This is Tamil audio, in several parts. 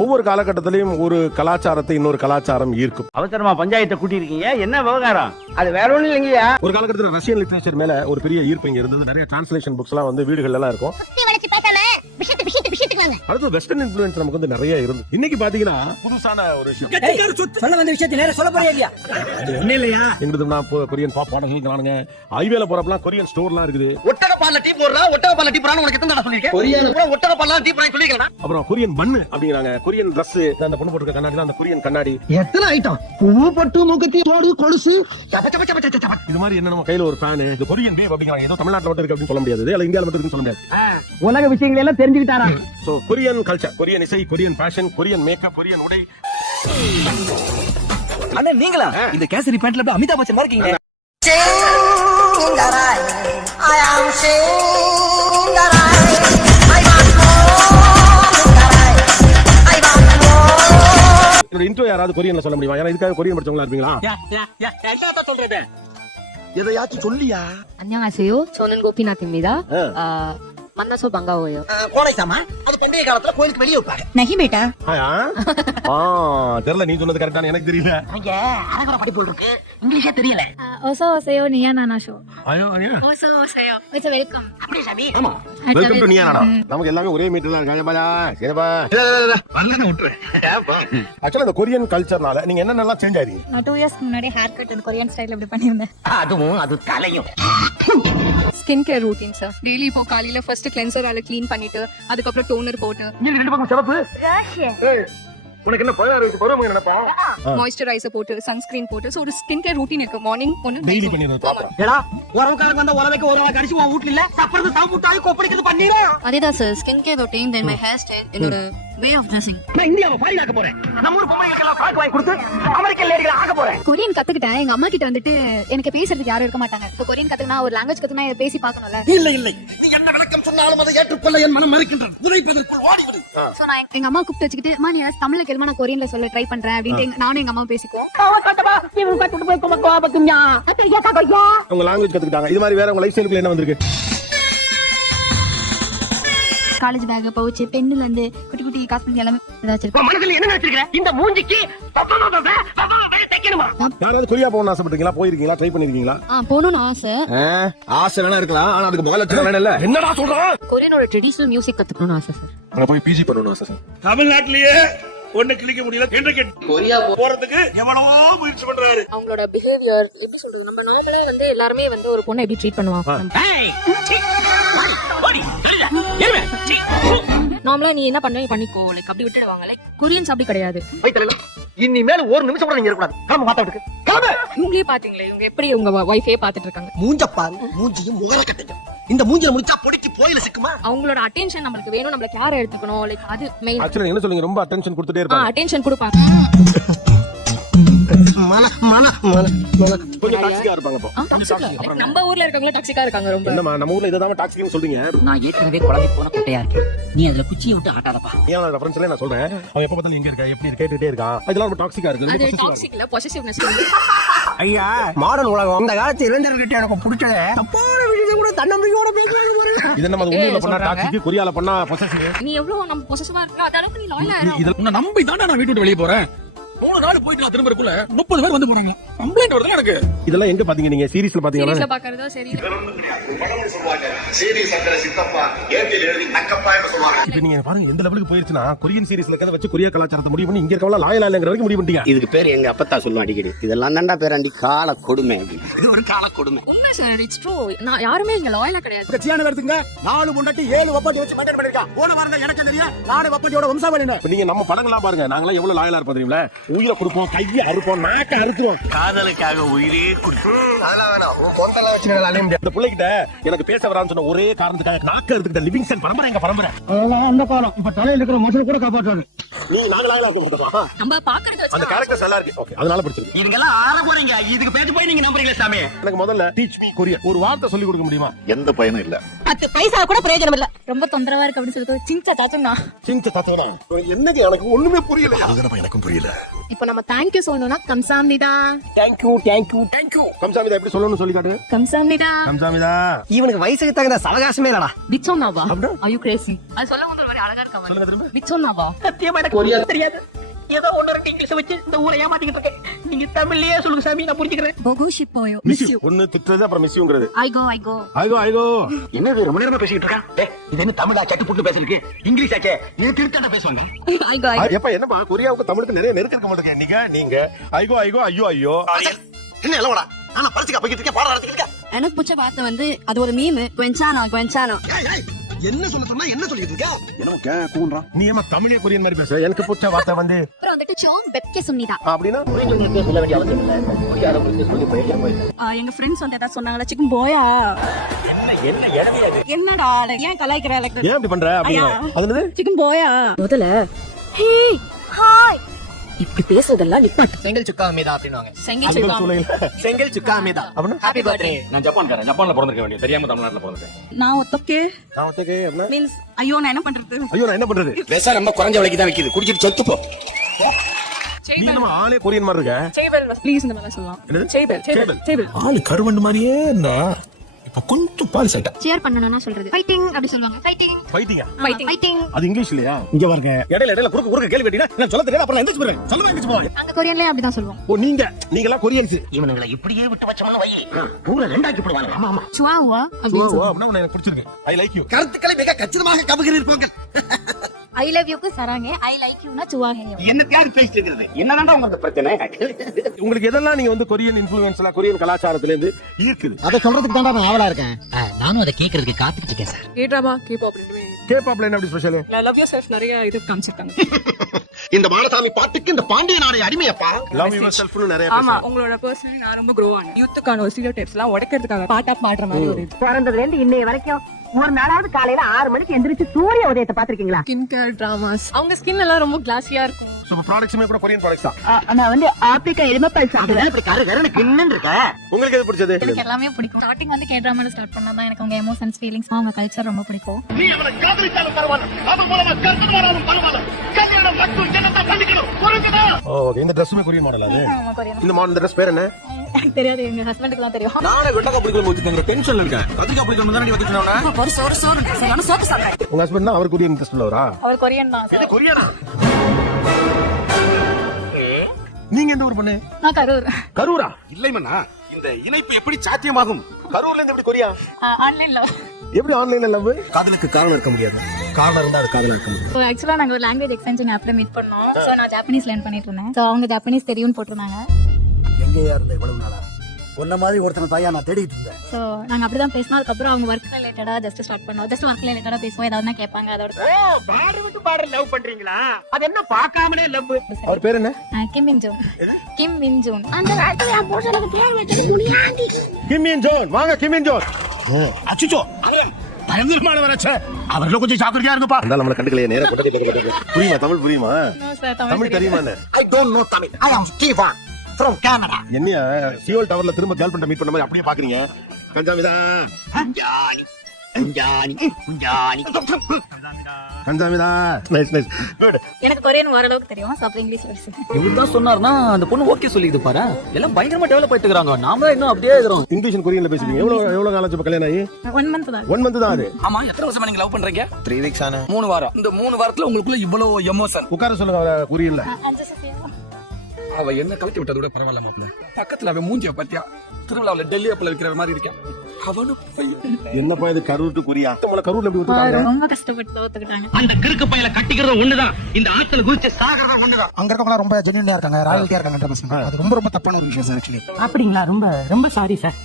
ஒவ்வொரு காலகட்டத்திலையும் ஒரு கலாச்சாரத்தை இன்னொரு கலாச்சாரம் ஈர்க்கும். அவசரமா பஞ்சாயத்தை கூட்டி இருக்கீங்க, என்ன விவகாரம்? அது வேற ஒண்ணும் இல்லைங்கய்யா. ஒரு காலகட்டத்தில் ரஷ்யன் லிட்டரேச்சர் மேல ஒரு பெரிய ஈர்ப்பு இங்க இருந்தது. நிறைய டிரான்ஸ்லேஷன் புக்ஸ் எல்லாம் வந்து வீடுகள் எல்லாம் இருக்கும். அடுத்து வெஸ்டர்ன் இன்ஃப்ளூயன்ஸ் நமக்கு வந்து நிறைய இருந்து. இன்னைக்கு பாத்தீங்கன்னா புதுசான ஒரு விஷயம் சொல்ல வந்த விஷயத்தை நேரா சொல்ல போறியா இல்லையா? என்ன இல்லையா? எங்களுக்கு நான் கொரியன் பாப் பாடல்கள் காணுங்க. ஹைவேல போறப்பலாம் கொரியன் ஸ்டோர்லாம் இருக்குது. ஒட்டக பால்ல டீ போடுறா, ஒட்டக பால்ல டீ போறான்னு உனக்கு எத்தனை தடவை சொல்லிருக்கேன்? கொரியன் ஒட்டக பால்ல டீ போறான்னு சொல்லிருக்கேன். அப்புறம் கொரியன் பன்னு அப்படிங்கறாங்க. கொரியன் Dress, அந்த பொண்ணு போட்டுருக்க கண்ணாடி தான் அந்த கொரியன் கண்ணாடி. எத்தனை ஐட்டம்? பூ பட்டு மூக்குத்தி தோடு கொலுசு இது மாதிரி என்ன நம்ம கையில ஒரு ஃபேன். இந்த கொரியன் வேவ் அப்படிங்கறாங்க. ஏதோ தமிழ்நாட்டுல மட்டும் இருக்கு அப்படின்னு சொல்ல முடியாது. இல்ல இந்தியால மட்டும் இருக்குன்னு சொல்ல முடியாது. உலக விஷயங்களை எல்லாம் தெரிஞ்சுக்கிட்டாரா? சோ கொரியன் கல்ச்சர், கொரியன் இசை, Korean fashion, Korean makeup, Korean உடை. அண்ணா நீங்களா இந்த கேசரி பேண்ட்ல அப்படியே அமிதாப் பச்சன் மாதிரி இருக்கீங்க. என்னோட இன்ட்ரோ யாராவது கொரியன்ல சொல்ல முடியுமா? ஏன்னா இதுக்காக கொரியன் படிச்சவங்களா இருப்பீங்களா? என்னத்த சொல்றது? எதையாச்சும் சொல்லியா? 안녕하세요. 저는 고피나트입니다. 만나서 반가워요. கோணைசாமா அது பண்டிகை காலத்துல கோயிலுக்கு வெளியே வைப்பாங்க. नहीं बेटा. தெரியல, நீ சொன்னது கரெக்டான எனக்கு தெரியல. அங்க அரகுற படிப்பு இருக்கு, இங்கிலீஷே தெரியல. 어서 오세요. 니아나나쇼. ஐயோ ஐயோ. 어서 오세요. It's a welcome. அப்படியே சாமி. ஆமா. வெல்கம் டு நியானா. நமக்கு எல்லாமே ஒரே மீட்டர் தான் இருக்காங்க பாஜா. சரிப்பா. வரலன்னு விட்டுறேன். ஆக்சுவலா இந்த கொரியன் கல்ச்சர்னால நீங்க என்னென்னலாம் சேஞ்ச் ஆயிருக்கீங்க? நான் 2 இயர்ஸ் முன்னாடி ஹேர் கட் இந்த கொரியன் ஸ்டைல்ல இப்படி பண்ணிருந்தேன். அதுவும் அது தலையும். Skin care routine sir. Daily இப்போ காலையில ஃபர்ஸ்ட் கிளென்சரால க்ளீன் பண்ணிட்டு அதுக்கப்புறம் டோனர் போட்டு நீங்க ரெண்டு பக்கம் சிவப்பு. ஏய் உனக்கு என்ன 16 வயசு பருவம் நினைப்பா? மாய்ஸ்சரைசர் போட்டு சன்ஸ்கிரீன் போட்டு சோ ஒரு ஸ்கின் கேர் ரூட்டீன் இருக்கு. மார்னிங் ஒன்னு டெய்லி பண்ணிடுறது பாப்பா. ஏடா உறவுக்காரங்க வந்தா உறவைக்கு ஒரு வாரம் கடிச்சு உன் வீட்ல இல்ல சாப்பிடுறது சாப்பிட்டாய் கொப்படிக்கிறது பண்ணிடு. அதேதான் sir. Skin care routine then my hair style என்னோட வே ஆஃப் ட்ரெஸ்ஸிங். நான் இந்தியாவை ஃபாரின் ஆக்க போறேன். நம்ம ஊர் பொம்மைகளுக்கு எல்லாம் ஃப்ராக் வாங்கி கொடுத்து அமெரிக்கன் லேடிகளை ஆக்க போறேன். கொரியன் கத்துக்கிட்டேன். எங்க அம்மா கிட்ட வந்துட்டு எனக்கு பேசுறதுக்கு யாரும் இருக்க மாட்டாங்க. சோ கொரியன் கத்துக்கினா ஒரு லாங்குவேஜ் கத்துக்கினா பேசி பார்க்கணும்ல. இல்லை நீ என்ன விளக்கம் சொன்னாலும் அதை ஏற்றுக்கொள்ள என் மனம் மறுக்கின்றது. உதைப்பதற்குள் ஓடிவிடு. சோ நான் எங்க அம்மா கூப்பிட்டு வச்சுக்கிட்டு அம்மா நீ தமிழ்ல கேளுமா நான் கொரியன்ல சொல்ல ட்ரை பண்றேன் அப்படின்ட்டு நானும் எங்க அம்மா பேசிக்குவோம். உங்க லாங்குவேஜ் கத்துக்கிட்டாங்க. இது மாதிரி வேற உங்க லைஃப் ஸ்டைலுக்குள்ள என்ன வந்திருக்கு? காலேஜ் பேக் பவுச் பென்னுல இருந்து குட்டி குட்டி காஸ்மெட்டிக் எல்லாமே ஏதாச்சும் மனசுல என்ன நினைச்சிருக்க? இந்த மூஞ்சிக்கு தைக்கணுமா? யாராவது கொரியா போகணும்னு ஆசைப்பட்டீங்களா? போயிருக்கீங்களா? ட்ரை பண்ணிருக்கீங்களா? போகணும்னு ஆசை. ஆசை வேணா இருக்கலாம், ஆனா அதுக்கு முதல்ல லட்சணம் வேணும் இல்ல. என்னடா சொல்றேன்? கொரியனோட ட்ரெடிஷனல் மியூசிக் கத்துக்கணும்னு ஆசை சார். அங்க போய் பிஜி பண்ணணும்னு ஆசை சார். தமிழ்நாட்டிலேயே ஒண்ணு கிளிக்க முடியல கொரியா போறதுக்கு எவ்வளவோ முயற்சி பண்றாரு. அவங்களோட பிஹேவியர் எப்படி சொல்றது? நம்ம நார்மலா வந்து எல்லாருமே வந்து ஒரு பொண்ணை எப்படி ட்ரீட் பண்ணுவாங்க. நார்மலா நீ என்ன பண்ண பண்ணிக்கோ லைக் அப்படி விட்டுடுவாங்க. லைக் கொரியன்ஸ் அப்படி கிடையாது. இனிமேல் ஒரு நிமிஷம் கூட நீங்க இருக்க கூடாது. கிளம்பு மாத்தாடுக்கு கிளம்பு. இவங்களே பாத்தீங்களே இவங்க எப்படி உங்க வைஃபே பாத்துட்டு இருக்காங்க. மூஞ்ச பாரு, மூஞ்சியும் முகரக்கட்டையும். இந்த மூஞ்சில முடிச்சா பொடிக்கு போயில சிக்குமா? அவங்களோட அட்டென்ஷன் நமக்கு வேணும். நம்மள கேர் எடுத்துக்கணும். லைக் அது மெயின். ஆக்சுவலி என்ன சொல்லுங்க, ரொம்ப அட்டென்ஷன் கொடுத்துட்டே இருப்பாங்க. அட்டென்ஷன் கொடுப்பாங்க. கொஞ்சம் டாக்ஸிக்கா இருப்பாங்க. இப்போ நம்ம ஊர்ல இருக்கவங்க டாக்ஸிக்கா இருக்காங்க ரொம்ப. என்னமா நம்ம ஊர்ல இததான் டாக்ஸிக்னு சொல்றீங்க? நான் ஏற்கனவே குழம்பி போன குட்டையா இருக்கேன். நீ அதுல குச்சியை விட்டு ஆட்டாதப்பா. ஏன் ரெஃபரன்ஸ்ல நான் சொல்றேன். அவன் எப்ப பார்த்தாலும் எங்க இருக்கா எப்படி கேட்டுட்டே இருக்கான். இதெல்லாம் ரொம்ப டாக்ஸிக்கா இருக்கு. அது ரொம்ப டாக்ஸிக் இல்ல, பொசசிவ்னஸ். ஐயா மாடர்ன் உலகம். அந்த காலத்து இளைஞர்கிட்ட எனக்கு பிடிச்சது தப்பான விஷயத்தை கூட தன்னம்பிக்கையோட பேசுவாங்க பாருங்க. இது நம்ம உள்ளூர்ல பண்ணா டாக்ஸிக், கொரியால பண்ணா பொசசிவ். நீ எவ்வளவு நம்ம பொசசிவா இருக்கோ அத அளவுக்கு நீ லாயலா இரு. இதெல்லாம் நம்பி தாண்டா நான் வீட்டு விட்டு வெளிய போறேன். 3 நாள் போயிட்டு நான் திரும்பறக்குள்ள 30 பேர் வந்து போறாங்க. கம்ப்ளைன்ட் வருது எனக்கு. இதெல்லாம் எங்க பாத்தீங்க நீங்க? சீரிஸ்ல பாத்தீங்களா? சீரிஸ்ல பாக்குறதோ சரி. சீரிஸ் அக்கற சித்தப்பா ஏத்தில எழுதி நக்கப்பான்னு சொல்வாங்க. இப்போ நீங்க பாருங்க எந்த லெவலுக்கு போயிருச்சுனா கொரியன் சீரிஸ்ல கதை வச்சு கொரியா கலாச்சாரத்தை முடிவு பண்ணி இங்க இருக்கவள லாயலா இல்லங்கற வரைக்கும் முடிவு பண்ணிட்டீங்க. இதுக்கு பேர் எங்க அப்பத்தா சொல்லுவான் அடிக்கடி, இதெல்லாம் தாண்டா பேராண்டி கால கொடுமை அப்படின்னு. இது ஒரு கால கொடுமை. உண்மை சார், இட்ஸ் ட்ரூ. நான் யாருமே இங்க லாயலா கிடையாது. கட்சியான எடுத்துங்க. 4 பொண்டாட்டி 7 வப்பாட்டி வச்சு மெயின்டெய்ன் பண்ணிருக்கா. போன வாரம் எனக்கு தெரியும் 4 வப்பாட்டியோட வம்சாவளி என்ன. இப்போ நீங்க நம்ம படங்களா பாருங்க, நாங்கலாம் எவ்வளவு லாயலா இருப்போம் தெரியுமா? உயிரை கொடுப்போம், கையை அறுப்போம், நாக்க அறுத்துறோம். காதலுக்காக உயிரே குடுத்து அதெல்லாம் வேணாம். உன் பொந்தெல்லாம் வச்சுக்கலாம்னே முடியாது. இந்த பிள்ளைகிட்ட எனக்கு பேச வரான்னு சொன்ன ஒரே காரணத்துக்காக நாக்க அறுத்துக்கிட்ட லிவிங்ஸ்டன் பரம்பரை எங்க பரம்பரை. அதெல்லாம் அந்த காலம். இப்ப தலையில இருக்கிற மசல் கூட காப்பாற்றாரு. நீங்க நாங்களாக ஆக்க நம்ம பாக்குறது அந்த கேரக்டர்ஸ் நல்லா இருக்கு. ஓகே, அதனால பிடிச்சிருக்கு. இதுங்கெல்லாம் ஆள போறீங்க. இதுக்கு பேச்சு போய் நீங்க நம்புறீங்களா சாமி? எனக்கு முதல்ல டீச் மீ கொரியன் ஒரு வார்த்தை சொல்லி கொடுக்க முடியுமா? எந்த பயனும் இல்ல. 10 பைசா கூட பிரயோஜனம் இல்ல. ரொம்ப தொந்தரவா இருக்கு அப்படி சொல்லிட்டு சின்சா சாச்சனா சின்ன தத்தனா என்னங்க எனக்கு ஒண்ணுமே புரியல. அதுதான் எனக்கும் புரியல. இப்போ நம்ம தேங்க் யூ சொல்லணும்னா கம்சாமிதா. Thank you thank you thank you. கம்சாமிதா எப்படி சொல்லணும்னு சொல்லி காட்டு. கம்சாமிதா. கம்சாமிதா. இவனுக்கு வயசுக்கு தகுந்த சவகாசமே இல்லடா. பிச்சோனாவா? Are you crazy? அது சொல்ல வந்து ஒரு மாதிரி அழகா இருக்கு. சொல்லுங்க திரும்ப. மிச்சோனாவா? சத்தியமா எனக்கு கொரியா தெரியாது. ஏதோ ஒன்னு ரெண்டு இங்கிலீஷ் வச்சு இந்த ஊரை ஏமாத்திக்கிட்டு இருக்கேன். நீங்க தமிழ்லயே சொல்லுங்க சாமி, நான் புரிஞ்சுக்கிறேன். போகோ ஷிப்போயோ. Miss you. ஒன்னு திட்டுறது அப்புறம் மிஸ் யூங்கிறது. I go. ஐகோ. என்னது ரொம்ப நேரமா பேசிக்கிட்டு இருக்கா? டேய், இது என்ன தமிழா சட்டு புட்டு பேசிருக்கு? இங்கிலீஷ் ஆச்சே. நீ திருத்தடா பேசுவாங்க. I go. எப்ப என்னப்பா கொரியாவுக்கு தமிழுக்கு நிறைய நெருக்கம் இருக்க மாட்டேங்க. நீங்க ஐகோ ஐயோ. என்ன எல்லாம் ஆனா பரிசுக்கா போய்கிட்டு இருக்கேன், பாடம் நடத்திக்கிட்டு இருக்கேன். எனக்கு பிடிச்ச வார்த்தை வந்து அது ஒரு மீம். குவென்சானோ. ஏய், என்ன சொன்னா என்ன சொல்லிட்டு இருக்க? என்ன கூன்றா? நீ ஏமா தமிழே கொரியன் மாதிரி பேச? எனக்கு பிடிச்ச வார்த்தை வந்து அப்புறம் வந்துட்டு சாங் பெப்கே சுன்னிதா. அப்படின்னா சொல்ல வேண்டிய அவசியம் இல்லை. புரியாதவங்களுக்கு சொல்லி போய் எங்க ஃப்ரெண்ட்ஸ் வந்து ஏதாவது சொன்னாங்களா, சிக்கன் போயா என்ன இடமே அது? என்னடா ஏன் கலாய்க்கிற? ஏன் இப்படி பண்ற அப்படின்னா அதுனது சிக்கன் போயா முதல்ல ஹே ஹாய் இப்படி பேசுறதெல்லாம் நிப்பாட்டு. செங்கல் சுக்கா மீதா அப்படின்னுவாங்க. செங்கல் சுக்கா. சூழ்நிலை செங்கல் சுக்கா மீதா. அப்படின்னா ஹாப்பி பர்த்டே. நான் ஜப்பான்ல பிறந்திருக்க வேண்டிய தெரியாம தமிழ்நாட்டுல பிறந்திருக்கேன். நான் ஒத்தக்கே நான் ஒத்துக்கே அப்படின்னா மீன்ஸ் ஐயோ நான் என்ன பண்றது? ஐயோ நான் என்ன பண்றது? விஷம் ரொம்ப குறைஞ்ச விலைக்கு தான் விக்குது, குடிச்சிட்டு சொத்து போ. நீ நம்ம ஆளே கொரியன் மாதிரி இருக்க. சேவல் ப்ளீஸ் இந்த மாதிரி சொல்லலாம். என்னது? சேவல் ஆளு கருவண்டு மாதிரியே இருந்தா இப்ப கொஞ்சம் பாலிஸ் ஆயிட்டா. ஷேர் பண்ணனும்னா சொல்றது ஃபைட்டிங் அப்படி சொல்வாங்க. ஃபைட்டிங் அது இங்கிலீஷ் இல்லையா? இங்க பாருங்க, இடையில குறுக்க கேள்வி கேட்டீங்கன்னா நான் சொல்ல தெரியாது, அப்புறம் நான் எந்திரிச்சு போறேன். சொல்லுங்க எந்திரிச்சு போறேன். அங்க கொரியன்லயே அப்படி தான் சொல்வோம். ஓ நீங்க எல்லாம் கொரியன்ஸ். இவனுங்களை இப்படியே விட்டு வச்சவன வை. பூரா ரெண்டாக்கி போடுவாங்க. ஆமா. சுவாவா அப்படி ஓ சொல்லுவாங்க. அப்படின்னா உனக்கு எனக்கு பிடிச்சிருக்கு. I like you. கருத்துக்களை மிக கச்சிதமாக கபுகிறீர்கள். I love யூக்கு சராங்க, I like யூனா சுவாஹே. என்ன தேடி பேசிட்டு இருக்கிறது? என்னதான்டா உங்களுக்கு பிரச்சனை? உங்களுக்கு எதெல்லாம் நீங்க வந்து கொரியன் இன்ஃப்ளூயன்ஸ்ல கொரியன் கலாச்சாரத்துல இருந்து இருக்குது? அதை சொல்றதுக்கு தான் நான் ஆவலா இருக்கேன். நானும் அதை கேட்கறதுக்கு காத்துக்கிட்டு இருக்கேன் சார். கேட்ராமா கேபாப் ரெண்டுமே. கேபாப்ல என்ன அப்படி ஸ்பெஷல்? லவ் யுவர் செல்ஃப் நிறைய இது காமிச்சிருக்காங்க. இந்த மாடசாமி பாட்டுக்கு இந்த பாண்டிய நாடு அடிமையப்பா. லவ் யுவர் செல்ஃப்னு நிறைய ஆமா, பேசுறாங்க. உங்களோட பர்சனலி நான் ரொம்ப க்ரோ ஆனேன். யூத்துக்கான ஒரு ஸ்டீரியோடைப்ஸ் எல்லாம் உடைக்கிறதுக்காக பாட்டா பாடுற மாதிரி ஒரு இது. பிறந்ததுல இருந்து இன்னைய வரைக்கும் ஒரு நாளாவது காலையில 6 மணிக்கு எந்திரிச்சு சூரிய உதயத்தை பாத்திருக்கீங்களா? ஸ்கின் கேர் டிராமாஸ், அவங்க ஸ்கின் எல்லாம் ரொம்ப கிளாஸியா இருக்கும். சோ ப்ராடக்ட்ஸ்மே கூட கொரியன் ப்ராடக்ட்ஸ் தான். நான் வந்து ஆப்பிரிக்கா எருமைப்பால் சாப்பிடுவேன். இப்படி கருன்னு கிண்ணன்னு இருக்க. உங்களுக்கு எது பிடிச்சது? எனக்கு எல்லாமே பிடிக்கும். ஸ்டார்டிங் வந்து கேட்ராமால ஸ்டார்ட் பண்ணாதான் எனக்கு அவங்க எமோஷன்ஸ் ஃபீலிங்ஸ் அவங்க கல்ச்சர் ரொம்ப பிடிக்கும். நீ அவனை காதலிச்சாலும் பரவாயில்ல, அது மூலமா கருத்துமானாலும் பரவாயில்ல. கல்யாணம் மட்டும் என்னதான் பண்ணிக்கணும், புரிஞ்சுதா? ஓகே, இந்த Dressமே கொரியன் மாடல் அது. ஆமா கொரியன். இந்த மாடல் Dress பேர் என்ன? எனக்கு தெரியாது, எங்க ஹஸ்பண்டுக்கு தான் தெரியும். நானே வெட்டக்கா பிடிக்கணும் வச்சுக்கங்க, டென்ஷன்ல இருக்கேன். கத்திரிக்காய் பிடிக்கணும் தானே வச்சு சொன்னவனா? ஒரு சோறு நானும் சோத்து சாப்பிடுறேன். உங்க ஹஸ்பண்ட் தான் அவர் கொரியன் இன்ட்ரெஸ்ட் உள்ளவரா? அவர் கொரியன் தான் சார். கொரியனா? நீங்க எந்த ஊர் பொண்ணு? நான் கரூரா? இல்லை மன்னா, இந்த இணைப்பு எப்படி சாத்தியமாகும்? கரூர்ல இருந்து எப்படி கொரியா? ஆன்லைன்ல. எப்படி ஆன்லைன்ல லவ்? காதலுக்கு காரணம் இருக்க முடியாது, காரணம் இருந்தா அது காதலா இருக்க முடியும். சோ ஆக்சுவலா நாங்க ஒரு லாங்குவேஜ் எக்ஸ்சேஞ்சிங் ஆப்ல மீட் பண்ணோம். சோ நான் ஜாப்பனீஸ் லேர்ன் பண்ணிட்டு இருந்தேன். சோ அவங்க ஜாப்பனீஸ் தெரியும்னு போட்டுருந்தாங்க. எங்கேயா இருந்த இவ்வளவு நாளா? உன்ன மாதிரி ஒருத்தனை தாயா நான் தேடிட்டு இருந்தேன். சோ நாங்க அப்படிதான் பேசினோம். அதுக்கப்புறம் அவங்க ஒர்க் ரிலேட்டடா ஜஸ்ட் ஸ்டார்ட் பண்ணோம். ஜஸ்ட் ஒர்க் ரிலேட்டடா பேசுவோம், ஏதாவது கேட்பாங்க. அதோட பாரு விட்டு பாரு லவ் பண்றீங்களா? அது என்ன பார்க்காமலே லவ்? அவர் பேர் என்ன? கிம் மின் ஜோன். அந்த காலத்துல என் புருஷனுக்கு பேர் வச்சது முனியாண்டி. கிம் மின் ஜோன். வாங்க கிம் மின் ஜோன். அச்சுச்சோ, பயங்கரமானவர் அச்சே. அவர்ல கொஞ்சம் ஜாக்கிரதையா இருங்கப்பா. அந்த நம்மள கண்டுக்கலையே, நேரா கொட்டடி பக்கத்துல. புரியுமா தமிழ் புரியுமா? No sir, தமிழ் தெரியுமானே? I don't know Tamil. I am Stefan from Canada. என்னைய சியோல் டவர்ல திரும்ப கேர்ள் ஃப்ரெண்ட் மீட் பண்ண மாதிரி அப்படியே பாக்குறீங்க. கஞ்சாமிதா கஞ்சாமிதா. Nice good. எனக்கு கொரியன் ஓரளவுக்கு தெரியும். சோ இங்கிலீஷ் பேசுறேன். இவர்தான் சொன்னார்னா அந்த பொண்ணு ஓகே சொல்லிது பாரு. எல்லாம் பயங்கரமா டெவலப் ஆயிட்டு இருக்காங்க. நாம இன்னும் அப்படியே இருக்கோம். இங்கிலீஷ் அண்ட் கொரியன்ல பேசுறீங்க. எவ்வளவு காலம் ஆச்சு கல்யாணம் ஆகி? 1 month தான். 1 month தான் அது. ஆமா, எத்தனை வருஷமா நீங்க லவ் பண்றீங்க? 3 weeks ஆன. 3 வாரம். இந்த 3 வாரத்துல உங்களுக்குள்ள இவ்வளவு எமோஷன். உட்கார சொல்லுங்க அவரை கொரியன்ல. அவ என்ன கலட்டி விட்டத விட பரவாயில்ல மாப்ள. பக்கத்துல அவன் மூஞ்சிய பாத்தியா? திருவிழாவுல டெல்லி அப்பள விக்கிற மாதிரி இருக்கான். அவனு என்னப்பா இது கரூர் டு கொரியா? நம்மள கரூர்ல எப்படி விட்டுட்டாங்க? ரொம்ப கஷ்டப்பட்டு தோத்துக்கிட்டாங்க. அந்த கிறுக்கு பையல கட்டிக்கிறது ஒண்ணுதான், இந்த ஆத்துல குதிச்சு சாகறதா ஒண்ணுதான். அங்க இருக்கவங்க ரொம்ப ஜென்யூனா இருக்காங்க, ராயல்ட்டியா இருக்காங்க. அது ரொம்ப தப்பான ஒரு விஷயம் சார். ஆக்சுவலி அப்படிங்களா? ரொம்ப சாரி சார்.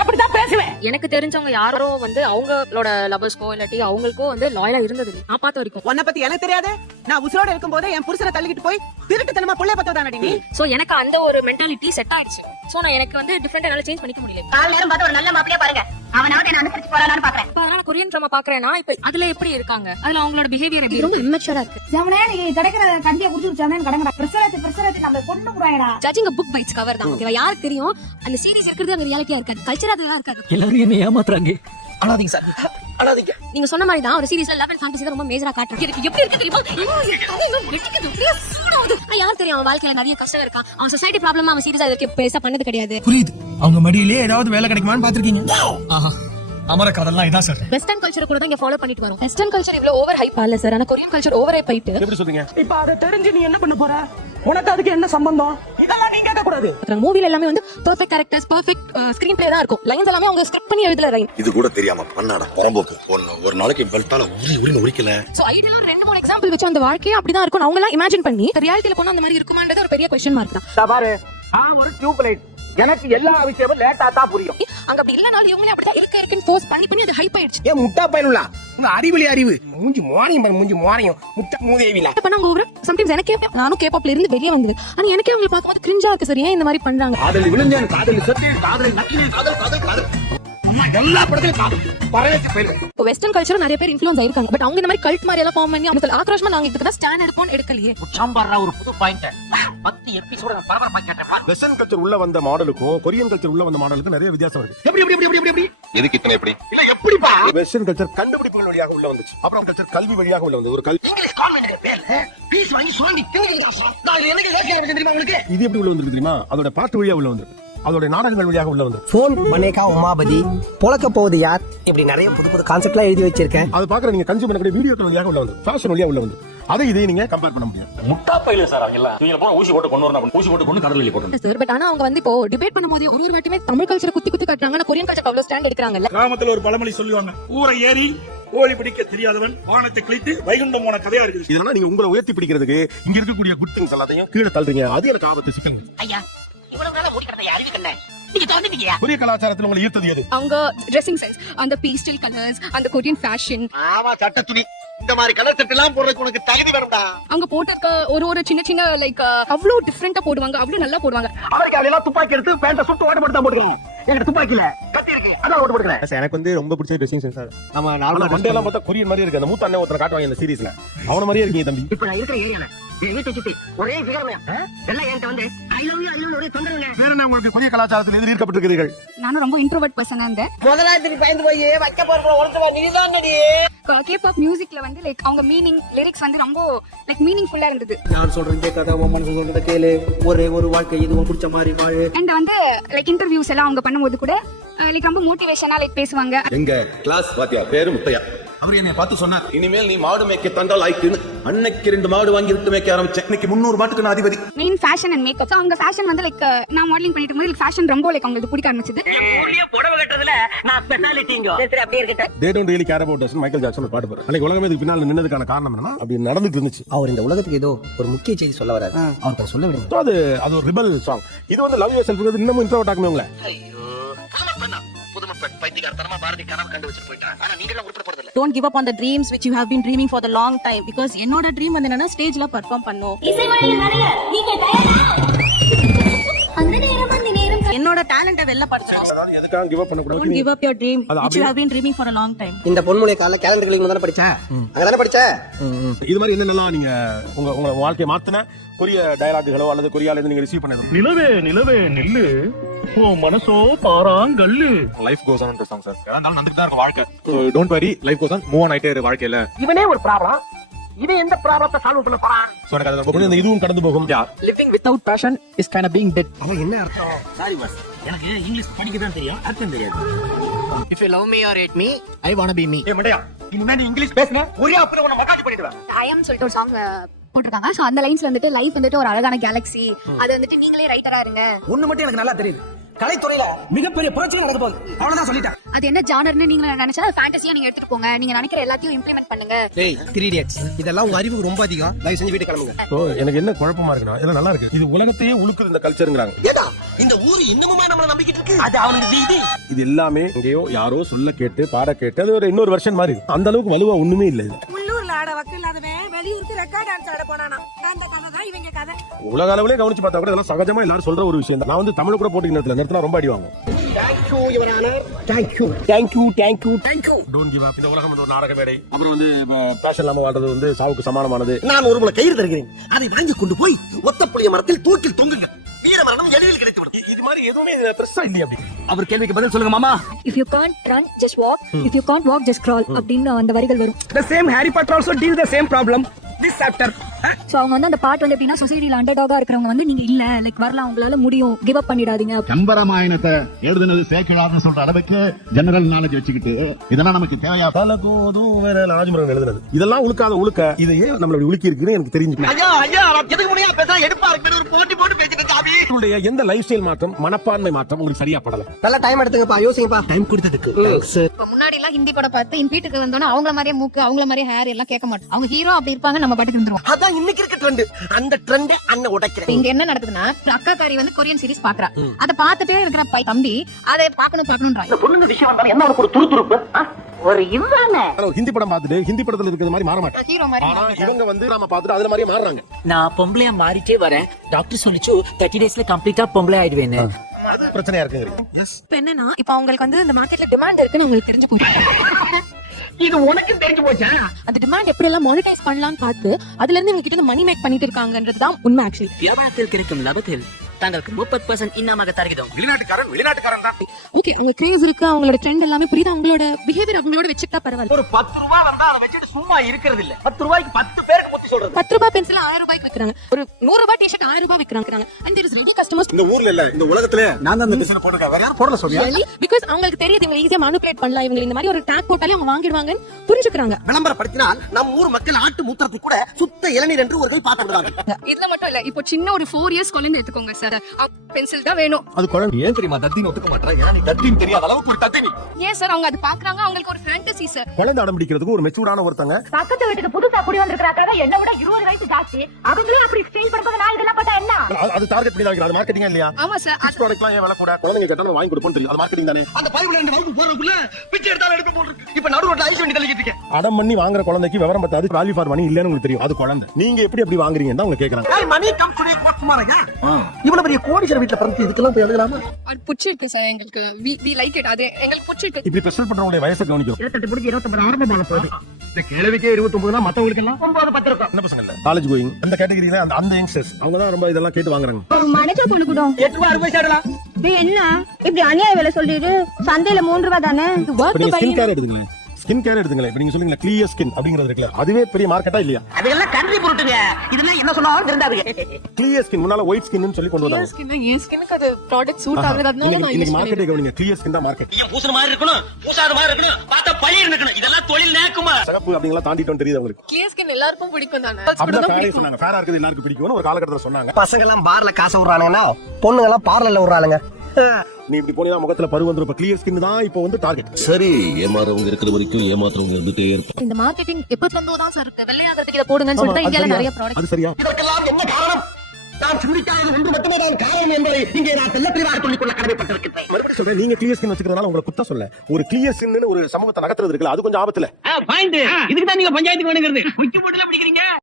அப்படிதான் பேசுவேன். எனக்கு தெரிஞ்சவங்க யாரோ வந்து அவங்களோட லவர்ஸ்க்கோ இல்லாட்டி அவங்களுக்கோ வந்து லாயலா இருந்தது நான் பார்த்த வரைக்கும். உன்னை பத்தி எனக்கு தெரியாது. நான் உசுரோட இருக்கும் போதே என் புருஷனை தள்ளிக்கிட்டு போய் திருட்டுத்தனமா புள்ளைய பத்ததானடி நீ. சோ எனக்கு அந்த ஒரு மென்டாலிட்டி செட் ஆயிடுச்சு. சோ நான் எனக்கு வந்து டிஃபரெண்டா என்னால சேஞ்ச் பண்ணிக்க முடியல. கால் நேரம் பார்த்து ஒரு நல்ல மாப்பிளைய பாருங்க. அவனாவது என்ன அனுசரிச்சு போறானான்னு பாக்குறேன். இப்ப அதனால கொரியன் ட்ராமா பாக்குறேன்னா இப்ப அதுல எப்படி இருக்காங்க, அதுல அவங்களோட பிஹேவியர் எப்படி ரொம்ப இம்மெச்சூரா இருக்கு. அவனே நீ கிடைக்கிற கண்டியா குடிச்சிருச்சானே கடங்கடா. பிரஷரத்தை நம்ம கொண்டு போறாயடா. ஜட்ஜிங் புக் பைட்ஸ் கவர் தான். ஓகேவா? யாருக்கு தெரியும் அந்த சீரிஸ் இருக்கிறது அங்க ரியாலிட்டியா இருக்காது, கல்ச்சர் அதுதான் இருக்காது. எல்லாரும் என்ன ஏமாத்துறாங்க. அழாதீங்க சார், அழாதீங்க. நீங்க சொன்ன மாதிரி தான் ஒரு சீரிஸ்ல லவ் அண்ட் ஃபேண்டஸி ரொம்ப மேஜரா காட்டுறாங்க. எனக்கு எப்படி இருக்கு தெரியுமா? அது இன்னும் வெட்டிக்குது, அப்படியே சூடாகுது. யார் தெரியும் அவன் வாழ்க்கையில நிறைய கஷ்டம் இருக்கா, அவன் சொசைட்டி ப்ராப்ளமா அவன் சீரியஸா அதுக்கு பெருசா பண்ணது கிடையாது. புரியுது. அவங்க மடியிலே ஏதாவது வேலை கிடைக்குமான்னு பாத்துருக்கீங்க? அமர கடல்லாம் இதான் சார். வெஸ்டர்ன் கல்ச்சர் கூட தான் இங்க ஃபாலோ பண்ணிட்டு வரோம். வெஸ்டர்ன் கல்ச்சர் இவ்ளோ ஓவர் ஹைப் இல்ல சார். ஆனா கொரியன் கல்ச்சர் ஓவர் ஹைப் ஆயிட்டு. எப்படி சொல்றீங்க? இப்ப அதை தெரிஞ்சு நீ என்ன பண்ண போற? உனக்கு அதுக்கு என்ன சம்பந்தம்? இதெல்லாம் நீ கேட்க கூடாது. மூவில எல்லாமே வந்து perfect characters, perfect screen play தான் இருக்கும். லைன்ஸ் எல்லாமே அவங்க ஸ்கிரிப்ட் பண்ணி எழுதல லைன். இது கூட தெரியாம பண்ணாடா புறம்போக்கு. ஒரு நாளைக்கு பெல்ட்டால உரின்னு உரிக்கல. சோ ஐடியலா 2-3 எக்ஸாம்பிள் வச்சு அந்த வாழ்க்கையே அப்படிதான் இருக்கும். அவங்க எல்லாம் இமேஜின் பண்ணி ரியாலிட்டில போனா அந்த மாதிரி இருக்குமான்றது ஒரு பெரிய क्वेश्चन மார்க் தான். பாரு நான் ஒரு டியூப் லைட், எனக்கு எல்லா விஷயமும் லேட்டா தான் புரியும். அங்க அப்படி இல்லனாலும் இவங்களே அப்படிதான் இருக்குன்னு ஃபோர்ஸ் பண்ணி அது ஹைப் ஆயிடுச்சு. ஏன் முட்டா பையனுலா உங்க அறிவிலி அறிவு மூஞ்சி மோனியம் முட்டா மூதேவில இப்ப நாங்க ஓவர் சம்டைம்ஸ் எனக்கே நானும் கேபாப்ல இருந்து வெளிய வந்தது. ஆனா எனக்கே அவங்க பாக்கும்போது கிரிஞ்சா இருக்கு சார். ஏன் இந்த மாதிரி பண்றாங்க? காதல் விழுந்தேன், காதல் செத்து, காதலை நக்கினேன், காதல் அம்மா எல்லா படத்துலயும் காதல் பரவேசி போயிடும். இப்போ வெஸ்டர்ன் கல்ச்சர் நிறைய பேர் இன்ஃப்ளூயன்ஸ் ஆயிருக்காங்க. பட் அவங்க இந்த மாதிரி கல்ட் மாதிரி எல்லாம் ஃபார்ம் பண்ணி அவங்க ஆக்ரோஷமா நாங்க இதுக்கு தான் ஸ்டாண்ட் எடுப்போம் எடுக்கலையே. சாம்பார்ரா ஒரு புது பாயிண்ட் 10 எபிசோட நான் பரபரப்பா கேட்டேன். வெஸ்டர்ன் கல்ச்சர் உள்ள வந்த மாடலுக்கும் கொரியன் கல்ச்சர் உள்ள வந்த மாடலுக்கும் நிறைய வித்தியாசம் இருக்கு. எப்படி எதுக்கு இத்தனை எப்படி இல்ல எப்படிப்பா? வெஸ்டர்ன் கல்ச்சர் கண்டுபிடிப்புகள் வழியாக உள்ள வந்துச்சு. அப்புறம் கல்ச்சர் கல்வி வழியாக உள்ள வந்து ஒரு கல்வி இங்கிலீஷ் கான்வென்ட்ல பேர்ல பீஸ் வாங்கி சுரண்டி திங்குறீங்க. நான் எனக்கு கேட்க தெரியுமா உங்களுக்கு? இது எப்படி உள்ள வந்திருக்கு தெரியுமா? அதோட பாட்டு வழியா உள்ள வந்திருக்கு. அதோட நாடகங்கள் வழியாக உள்ள வந்து போன் மனேகா உமாபதி பொழக்க போகுது யார் இப்படி நிறைய புது கான்செப்ட்லாம் எழுதி வச்சிருக்கேன். அது பாக்குற நீங்க கன்சியூம் பண்ணக்கூடிய வீடியோக்கள் வழியாக உள்ள வந்து ஃபேஷன் வழியா உள்ள வந்து அதை இதை நீங்க கம்பேர் பண்ண முடியும். முட்டா பையில சார் அவங்க எல்லாம் இவங்க போற ஊசி போட்டு கொண்டு வரணும், ஊசி போட்டு கொண்டு கடல் வெளிய போட்டு சார். பட் ஆனா அவங்க வந்து இப்போ டிபேட் பண்ணும்போது ஒரு வாட்டியுமே தமிழ் கல்ச்சர் குத்தி காட்டுறாங்க. ஆனா கொரியன் கல்ச்சர் அவ்வளவு ஸ்டாண்ட் எடுக்கறாங்கல்ல. கிராமத்துல ஒரு பழமொழி சொல்லுவாங்க, ஊரை ஏறி கோழி பிடிக்க தெரியாதவன் வானத்தை கிழித்து வைகுண்டம் போன கதையா இருக்குது. இதெல்லாம் நீங்க உங்களை உயர்த்தி பிடிக்கிறதுக்கு இங்க இருக்கக்கூடிய குட் திங்ஸ் எல்லாத்தையும் கீழே தள்ளுறீங்க. அது எனக்கு ஆபத்து சிக்கல். ஐயா இவ்வளவு நாளா மூடி கிடந்த அறிவிக்கல்ல நீங்க தோண்டிட்டீங்க. கொரிய கலாச்சாரத்துல உங்களை ஈர்த்தது எது? அவங்க ட்ரெஸ்ஸிங் சென்ஸ், அந்த பேஸ்டல் கலர்ஸ், அந்த கொரியன் ஃபேஷன். ஆமா சட்ட துணி இந்த மாதிரி கலர் சட்டை எல்லாம் போடுறதுக்கு உனக்கு தகுதி வேணும்டா. அவங்க போட்டிருக்க ஒரு சின்ன லைக் அவ்வளவு டிஃபரெண்டா போடுவாங்க, அவ்வளவு நல்லா போடுவாங்க. அவருக்கு அதெல்லாம் துப்பாக்கி எடுத்து பேண்ட சுட்டு ஓட்ட போட்டு தான் போட்டுருக்காங்க. எங்க துப்பாக்கில கத்தி இருக்கு அதான் ஓட்ட போட்டுக்கிறேன். எனக்கு வந்து ரொம்ப பிடிச்ச ட்ரெஸ்ஸிங் சென்ஸ். நம்ம நார்மலா மண்டே எல்லாம் பார்த்தா கொரியன் மாதிரி இருக்கு. அந்த மூத்த அண்ணன் ஒருத்தர் காட்டுவாங்க இந்த சீரிஸ்ல, அவன மாதிரியே இருக்கீங்க தம்பி. இப்ப நான் இருக்கிற ஏரியால வீட்டை சுத்தி ஒரே ஃபிகர் எல்லாம் என்கிட்ட வந்து ஐ லவ் யூ ஒரே தொந்தரவுங்க. வேற என்ன உங்களுக்கு கொரிய கலாச்சாரத்தில் எதிர் ஈர்க்கப்பட்டிருக்கிறீர்கள்? நானும் ரொம்ப இன்ட்ரோவர்ட் பர்சனா இருந்தேன். முதலாளி பயந்து போய் வைக்க போறதுல உடனே நீதான் நடி. கேபாப் மியூசிக்ல வந்து லைக் அவங்க மீனிங் லிரிக்ஸ் வந்து ரொம்ப லைக் மீனிங்ஃபுல்லா இருந்தது. நான் சொல்றேன் கேட்காத உன் மனசு சொல்றத கேளு, ஒரே ஒரு வாழ்க்கை இதுவும் பிடிச்ச மாதிரி வாழு. அண்ட் வந்து லைக் இன்டர்வியூஸ் எல்லாம் அவங்க பண்ணும்போது கூட லைக் ரொம்ப மோட்டிவேஷனா லைக் பேசுவாங்க. எங்க கிளாஸ் பாத்தியா பேரு முத்தையா, அவர் என்னை பார்த்து சொன்னார், இனிமேல் நீ மாடு மேய்க்க தந்தால் ஆயிக்குன்னு. அன்னைக்கு 2 மாடு வாங்கி விட்டு மேய்க்க ஆரம்பிச்சேன். இன்னைக்கு 300 மாட்டுக்கு நான் அதிபதி. Main fashion and makeup. அவங்க ஃபேஷன் வந்து லைக் நான் மாடலிங் பண்ணிட்டு இருக்கும்போது ஃபேஷன் ரொம்ப லைக் அவங்களுக்கு பிடிக்க ஆரம்பிச்சது. ஊர்லயே புடவை கட்டறதுல நான் ஸ்பெஷாலிட்டிங்க. சரி அப்படியே இருக்கட்டும். They don't really care about us. Michael Jackson பாட்டு பாரு. அன்னைக்கு உலகமே இதுக்கு பின்னால நின்னதுக்கான காரணம் என்னன்னா அப்படி நடந்துட்டு இருந்துச்சு. அவர் இந்த உலகத்துக்கு ஏதோ ஒரு முக்கிய செய்தி சொல்ல வராரு. அவருக்கு சொல்ல விடுங்க. So அது ஒரு ரிபல் சாங். இது வந்து லவ் யுவர் செல்ஃப் இன்னமும் இன்ட்ரோவர்ட் ஆக்குமே உங்களை. ஐயோ புதுமை பைத்தியக்காரத்தனமா பாரதி கனவு கண்டு வச்சிட்டு போயிட்டான். ஆனா நீங்க எல்லாம் உருப்பட போறதில்ல. Don't give up on the dreams which you have been dreaming for the long time because என்னோட ட்ரீம் வந்து என்னன்னா ஸ்டேஜ்ல பெர்ஃபார்ம் பண்ணனும். என்னோட டாலண்ட்டை வெளிப்படுத்தணும். அதாவது எதுக்காக கிவ் அப் பண்ண கூடாது. Don't give up your dream which you have been dreaming for a long time. இந்த பொன்முனை கால கேலண்டர் கிளிக் தான படிச்ச? அங்க தான படிச்ச? இது மாதிரி என்னென்னலாம் நீங்க உங்க வாழ்க்கையை மாத்தின கொரிய டயலாக்குகளோ அல்லது கொரியால இருந்து நீங்க ரிசீவ் பண்ணது? நிலவே நிலவே நில்லு ஓ மனசோ பாராங்கல்லு. Life goes on song sir. அதனால நடந்துட்டு தான் இருக்கு வாழ்க்கை. So don't worry, life goes on, move on ஆயிட்டே இரு வாழ்க்கையில. இவனே ஒரு ப்ராப்ளம். இவன் எந்த ப்ராப்ளத்தை சால்வ் பண்ண போறான்? சோ எனக்கு அது ரொம்ப பிடிச்சது. இதுவும் கடந்து போகும். Living without passion is kind of being dead. அவ என்ன அர்த்தம்? சாரி பாஸ், எனக்கு இங்கிலீஷ் படிக்க தான் தெரியும், அர்த்தம் தெரியாது. If you love me or hate me, I want to be me. ஏ மண்டையா, இனிமே நீ இங்கிலீஷ் பேசுன ஒரே அப்புறம் உன்னை மகாஜி பண்ணிடுவேன். ஐ அம் சொல்லிட்டு ஒரு சாங் போட்டிருக்காங்க. சோ அந்த லைன்ஸ்ல வந்துட்டு லைஃப் வந்துட்டு ஒரு அழகான கேலக்ஸி, அது வந்துட்டு நீங்களே ரைட்டரா இருங்க. ஒண்ணு மட்டும் எனக்கு நல்லா தெரியுது, கலைத்துறையில மிகப்பெரிய புரட்சி நடக்க போகுது. அவ்வளவுதான் சொல்லிட்டேன். அது என்ன ஜானர்னு நீங்க நினைச்சா ஃபேண்டஸியா நீங்க எடுத்துட்டு போங்க. நீங்க நினைக்கிற எல்லாத்தையும் இம்ப்ளிமெண்ட் பண்ணுங்க. டேய் 3 idiots, இதெல்லாம் உங்க அறிவுக்கு ரொம்ப அதிகம். தயவு செஞ்சு வீட்டுக்கு கிளம்புங்க. சோ எனக்கு என்ன குழப்பமா இருக்குன்னா இதெல்லாம் நல்லா இருக்கு. இது உலகத்தையே உலுக்குது இந்த கல்ச்சர்ங்கறாங்க. ஏடா இந்த ஊர் இன்னமுமா நம்மள நம்பிக்கிட்டு இருக்கு? அது அவனுக்கு வீதி. இது எல்லாமே எங்கேயோ யாரோ சொல்ல கேட்டு பாட கேட்டு அது ஒரு இன்னொரு வெர்ஷன் மாதிரி. அந்த அளவுக்கு வலுவா ஒண்ணுமே இல்ல இது. உள்ளூர்ல ஆட வக்கு இல்லாதவன் வெளியூருக்கு ரெக்கார்ட் டான்ஸ் ஆட போனானா. அந்த கதை தான் இவங்க கதை. உலக அளவுலயே கவனிச்சு பார்த்தா கூட இதெல்லாம் சகஜமா எல்லாரும் சொல்ற ஒரு விஷயம் தான். நான் வந்து தமிழ் கூட போட்டுக்கிற நேரத்துல ரொம்ப அடி வாங்குவேன். Thank you your honor. Thank you. Thank you. Thank you. Thank you. Don't give up. இந்த உலகம் வந்து ஒரு நாடக மேடை. அப்புறம் வந்து பேஷன் இல்லாம வாழ்றது வந்து சாவுக்கு சமானமானது. நான் ஒரு முளை கயிறு தருகிறேன், அதை வாங்கி கொண்டு போய் ஒத்தப்புளிய மரத்தில் தூக்கில் தொங்குங்க. வீர மரணம் எளிதில் கிடைத்துவிடும். இது மாதிரி எதுவுமே பெருசா இல்லையா அப்படி? அவர் கேள்விக்கு பதில் சொல்லுங்க மாமா. If you can't run, just walk. If you can't walk, just crawl. அப்படின்னு அந்த வரிகள் வரும். The same Harry Potter also deal the same problem. This chapter. So அவங்க வந்து அந்த பார்ட் வந்து எப்படின்னா சொசைட்டில அண்டர்டாகா இருக்கிறவங்க வந்து நீங்க இல்ல லைக் வரலாம் உங்களால முடியும் கிவ் அப் பண்ணிடாதீங்க. கம்பராமாயணத்தை எழுதுனது சேக்கிழார்னு சொல்ற அளவுக்கு ஜெனரல் நாலேஜ் வச்சுக்கிட்டு இதெல்லாம் நமக்கு தேவையா? ராஜமுருகன் எழுதுனது இதெல்லாம் உழுக்காத உழுக்க இதையே நம்மள உழுக்கி இருக்குன்னு எனக்கு தெரிஞ்சு. ஐயா ஐயா எதுக்கு முடியா பேச எடுப்பா இருக்கு ஒரு போட்டி போட்டு பேசிட்டு ஜாபி. உங்களுடைய எந்த லைஃப் ஸ்டைல் மாற்றம் மனப்பான்மை மாற்றம் உங்களுக்கு சரியா படல? நல்ல டைம் எடுத்துங்கப்பா, யோசிங்கப்பா. டைம் கொடுத்ததுக்கு இப்ப முன்னாடி எல்லாம் ஹிந்தி படம் பார்த்து என் வீட்டுக்கு வந்தோன்னா அவங்கள மாதிரியே மூக்கு அவங்கள மாதிரியே ஹேர் எல்லாம் கேட்க மாட்டோம். அவங்க ஹீரோ அப்படி இருப்பாங்க, நம்ம பாட்டுக்கு இருந்துருவோம். அதான் இன்னைக்கு இருக்க ட்ரெண்ட். அந்த ட்ரெண்ட் அண்ணன் உடைக்கிறேன். இங்க என்ன நடக்குதுன்னா அக்கா காரி வந்து கொரியன் சீரிஸ் பாக்குறா, அத பாத்துட்டே இருக்கிற தம்பி அதை பாக்கணும்ன்றா. பொண்ணுங்க விஷயம் வந்தாலும் என்ன ஒரு துருதுருப்பு ஒரு இதுதானே. ஹிந்தி படம் பார்த்துட்டு ஹிந்தி படத்துல இருக்கிற மாதிரி மாற மாட்டாங்க. ஹீரோ மாதிரி ஆனா இவங்க வந்து நாம பார்த்துட்டு அதுல மாதிரியே மாறுறாங்க. நான் பொம்பளையா மாறிட்டே வரேன். டாக்டர் சொல்லிச்சு 30 டேஸ்ல கம்ப்ளீட்டா பொம்பளை ஆயிடுவேன்னு. பிரச்சனையா இருக்குங்க. இப்ப என்னன்னா இப்ப அவங்களுக்கு வந்து இந்த மார்க்கெட்ல டிமாண்ட் இருக்குன்னு உங்களுக்கு தெரிஞ்சு போயிருக்கு. இது உனக்கு தெரிஞ்சு போச்சா? அந்த டிமாண்ட் எப்படி எல்லாம் மானிடைஸ் பண்ணலாம்னு பார்த்து அதுல இருந்து இவங்க கிட்ட மணி மேக் பண்ணிட்டு இருக்காங்கன்றதுதான் உண்மை. ஆக்சுவலி வியாபாரத்தில் கிடைக்கும் லாபத்தில் தாங்களுக்கு 30% இன்னமாக தருகிறோம். வெளிநாட்டுக்காரன் தான். ஓகே, அவங்க கிரேஸ் இருக்கு, அவங்களோட ட்ரெண்ட் எல்லாமே புரியுது, அவங்களோட பிஹேவியர் அவங்களோட வச்சுட்டா பரவாயில்ல. ஒரு 10 ரூபாய் வந்தா அதை வச்சுட்டு சும்மா இருக்கிறது இல்ல. 10 ரூபாய்க்கு 10 பேருக்கு புத்தி சொல்றது. 10 ரூபாய் பென்சில் 1000 ரூபாய்க்கு விக்கிறாங்க, ஒரு 100 ரூபாய் டி-ஷர்ட் 1000 ரூபாய் விக்கிறாங்க. And there is ready customers. இந்த ஊர்ல இல்ல, இந்த உலகத்துல நான் தான் இந்த டிசைன் போட்டுருக்கேன். வேற யாரும் போடல சொல்றியா? பிகாஸ் அவங்களுக்கு தெரியுது இவங்க ஈஸியா மேனிபுலேட் பண்ணலாம், இவங்க இந்த மாதிரி ஒரு டாக் போட்டாலே அவங்க வாங்கிடுவாங்கன்னு புரிஞ்சுக்கிறாங்க. விளம்பரப்படுத்தினால் நம்ம ஊர் மக்கள் ஆட்டு மூத்திரத்துக்கு கூட சுத்த இளநீர் என்று ஒரு கை பார்த்துடுறாங்க. இதுல மட்டும் இல்ல, இப்போ சின்ன ஒரு 4 இயர்ஸ் குழந்தை எடுத்துக்கோங்க சார், பென்சில் தான் வேணும். அது குழந்தை ஏன் தெரியுமா தத்தின்னு ஒத்துக்க மாட்டேன். ஏன்னா நீ தத்தின்னு தெரியாத அளவுக்கு ஒரு தத்தினி. ஏன் சார் அவங்க அது பாக்குறாங்க, அவங்களுக்கு ஒரு ஃபேண்டசி சார். குழந்தை அடம் பிடிக்கிறதுக்கு ஒரு மெச்சூர்டான ஒருத்தங்க பக்கத்து வீட்டுக்கு புதுசா குடி வந்திருக்காங்க, என்ன விட 20 வயசு ஜாஸ்தி, அவங்களும் அப்படி ஸ்டைல் பண்ணும்போது நான் இதெல்லாம் பார்த்தா என்ன? அது டார்கெட் பண்ணி தான் அது மார்க்கெட்டிங்கா இல்லையா? ஆமா சார், அது ப்ராடக்ட்லாம் ஏன் விலை கூட குழந்தைங்க கேட்டா நம்ம வாங்கி கொடுப்போம் தெரியும். அது மார்க்கெட்டிங் தானே. அந்த பைபிள் 2 வகுப்பு போறதுக்குள்ள பிச்சை எடுத்தாலும் எடுக்க போறது. இப்ப நடு ரோட்ல ஐஸ் வண்டி தள்ளிக்கிட்டு இருக்கேன். அடம் பண்ணி வாங்குற குழந்தைக்கு விவரம் பத்தாது, வேல்யூ ஃபார் மணி இல்லன்னு உங்களுக்கு தெரியும். அது குழந்தை. நீங்க எப்படி அப்படி வாங்குறீங்கன்னு தான் உங்களுக்கு கேக்குறாங்க. ஏய் மணி கம் டுடே குமாரங்க. இவ்வளவு பெரிய கோடீஸ்வரர் வீட்டுல பிறந்து இதுக்கெல்லாம் போய் எழுதலாமா? அது புடிச்சிருக்கு சார், எங்களுக்கு வி லைக் இட். அது எங்களுக்கு புடிச்சிருக்கு. இப்படி பிரஷர் பண்றவங்களுடைய வயசை கவனிக்கும். 28 முடிஞ்சு 29 ஆரம்பமான போகுது. இந்த கேள்விக்கே 29னா மத்தவங்களுக்கு எல்லாம் 9 10 இருக்கும். என்ன பசங்க இல்ல காலேஜ் கோயிங் அந்த கேட்டகரியில அந்த யங்ஸ்டர்ஸ் அவங்க தான் ரொம்ப இதெல்லாம் கேட்டு வாங்குறாங்க. ஒரு மனுஷன் பொண்ணு கூட 8 ரூபாய் 60 சேடலாம். என்ன இப்படி அநியாய விலை சொல்லிட்டு சந்தையில 3 ரூபாய் தானே. ஸ்கின் கேர் எடுத்துங்களேன். ஸ்கின் கேர் எடுத்துங்களேன். இப்ப நீங்க சொல்லுங்க கிளியர் ஸ்கின் அப்படிங்கிறது இருக்குல்ல, அதுவே பெரிய மார்க்கெட்டா இல்லையா? அதெல்லாம் கண்ட்ரி பொருட்டுங்க. இதெல்லாம் என்ன சொன்னாலும் தெரிந்தாருங்க. கிளியர் ஸ்கின் முன்னால ஒயிட் ஸ்கின்னு சொல்லி கொண்டு வந்தாங்க. ஸ்கின்னுக்கு அது ப்ராடக்ட் சூட் ஆகுது, அதனால நான் யூஸ் இன்னைக்கு மார்க்கெட்டே கவனிங்க. கிளியர் ஸ்கின் தான் மார்க்கெட். நீங்க பூசுற மாதிரி இருக்கணும், பூசாத மாதிரி இருக்கணும், பார்த்தா பயிர் இருக்கணும். இதெல்லாம் தொழில் நேக்குமா? சகப்பு அப்படிங்கலாம் தாண்டிட்டோம் தெரியுது உங்களுக்கு. கிளியர் ஸ்கின் எல்லாருக்கும் பிடிக்கும் தானே. அப்படிதான் ஃபேரே சொன்னாங்க. ஃபேரா இருக்குது எல்லாருக்கும் பிடிக்கும்னு ஒரு காலகட்டத்துல சொன்னாங்க. பசங்க எல்லாம் பார்ல காசு விடுறானுங்கன்னா பொண்ணுங்க எல்லாம் பார்லர்ல விடுறாளுங்க. நீ இப்படி போனா முகத்துல பரு வந்துரும். இப்ப கிளியர் ஸ்கின் தான் இப்போ வந்து டார்கெட். சரி, ஏமாறவங்க இருக்கிற வரைக்கும் ஏமாத்துறவங்க இருந்துட்டே இருப்பாங்க. இந்த மார்க்கெட்டிங் எப்பத்துல இருந்தோ தான் சார் இருக்கு. வெள்ளையாகிறதுக்கு இத போடுங்கன்னு சொல்லிட்டு இந்தியால நிறைய ப்ராடக்ட். அது சரியா? இதற்கெல்லாம் என்ன காரணம்? நான் சிந்திக்காதது ஒன்று மட்டுமே தான் காரணம் என்பதை இங்கே நான் தெள்ளத்தெளிவாக சொல்லிக் கொள்ள கடமைப்பட்டிருக்கிறேன். மறுபடியும் சொல்றேன், நீங்க கிளியர் ஸ்கின் வச்சுக்கிறதுனால உங்களை குத்த சொல்ல. ஒரு கிளியர் ஸ்கின்னு ஒரு சமூகத்தை நகர்த்துறது இருக்குல்ல, அது கொஞ்சம் ஆபத்துல. பாயிண்ட். இதுக்கு தான் நீங்க பஞ்சாயத்துக்கு வேணுங்கிறது. குச்சி போட்டுல பிடிக்கிறீங்க.